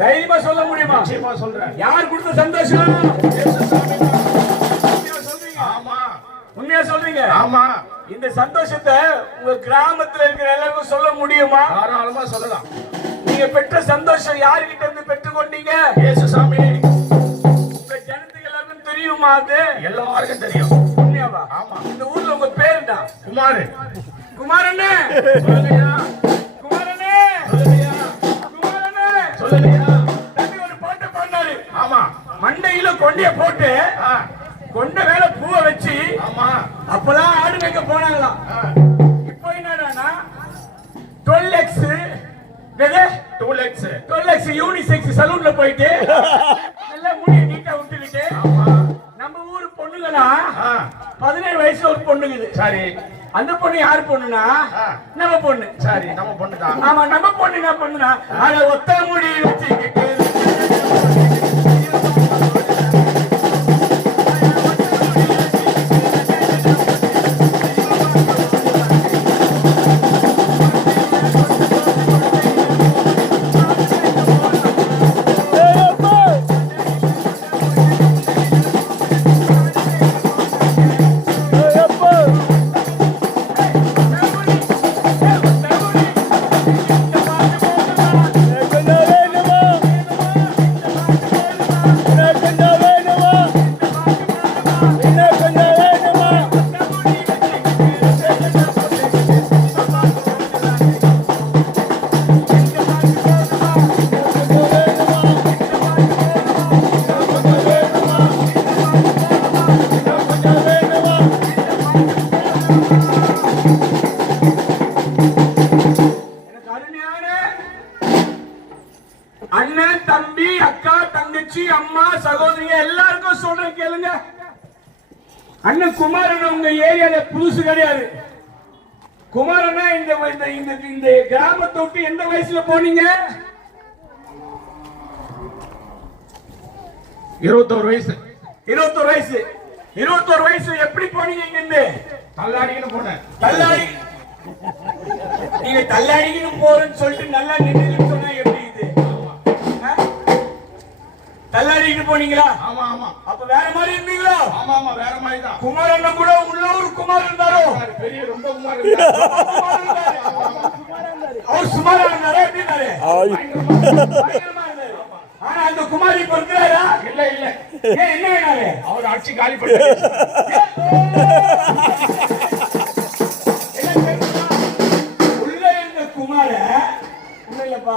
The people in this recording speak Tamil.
தைரியமா சொல்ல முடியுமா? நிச்சயமா சொல்றேன். யார் கொடுத்த சந்தோஷம்? ஆமா. உண்மையா சொல்றீங்க? ஆமா. இந்த சந்தோஷத்தை உங்க கிராமத்துல இருக்கிற எல்லாருக்கும் சொல்ல முடியுமா? தாராளமா சொல்லலாம். நீங்க பெற்ற சந்தோஷம் யாருகிட்ட இருந்து பெற்றுக்கொண்டீங்க? இயேசுசாமி. உங்க ஜனத்துக்கு எல்லாருக்கும் தெரியுமா? அது எல்லாருக்கும் தெரியும். உண்மையாவா? ஆமா. இந்த ஊர்ல உங்க பேர் என்ன? குமார். குமாரண்ணே. சொல்லுங்கய்யா. குமாரண்ணே. சொல்லுங்கய்யா. குமாரண்ணே. சொல்லுங்கய்யா. தம்பி ஒரு பாட்டு பாடினாரு. ஆமா. மண்டையில கொண்டைய போட்டு கொண்ட மேல பூவை வச்சு ஆமா. அப்பதான் ஆடு மேய்க்க போனாங்களாம். இப்போ என்னடானா 12x 12x யூனிசெக்ஸ் சலூன்ல போயிட்டு நல்லா முடிய நீட்டா விட்டுக்கிட்டு நம்ம ஊரு பொண்ணுங்களா 17 வயசுல ஒரு பொண்ணுங்குது. சரி. அந்த பொண்ணு யாரு பொண்ணுனா நம்ம பொண்ணு. சரி, நம்ம பொண்ணுதான். ஆமா, நம்ம பொண்ணு என்ன பண்ணுனா அத ஒத்த முடி வச்சுக்கிட்டு அண்ணன், தம்பி, அக்கா, தங்கச்சி, அம்மா, சகோதரிங்க எல்லாருக்கும் சொல்றேன் கேளுங்க. அண்ணன் குமாரன் உங்க ஏரியால புதுசு கிடையாது. குமாரனா இந்த கிராமத்தை விட்டு எந்த வயசுல போனீங்க? 21 வயசு. 21 வயசு. 21 வயசு எப்படி போனீங்க இங்க இருந்து? தள்ளாடின்னு போனேன். தள்ளாடி. நீங்க தள்ளாடின்னு போறேன்னு சொல்லிட்டு நல்லா நின்று சொன்னா எப்படி இது? தள்ளாடிட்டு போனீங்களா? ஆமா ஆமா. அப்ப வேற மாதிரி இருந்தீங்களா? ஆமா ஆமா, வேற மாதிரி தான். குமாரன் கூட உள்ள ஒரு குமார் இருந்தாரோ? பெரிய ரொம்ப குமார் இருந்தாரு. அவர் சுமாரா இருந்தாரா? எப்படி இருந்தாரு? ஆனா அந்த குமாரி இப்ப இருக்கிறாரா? இல்ல இல்ல. ஏன், என்ன வேணாரு? அவர் ஆட்சி காலி பண்ணிட்டாரு. உள்ள இருந்த குமார உள்ள இல்லப்பா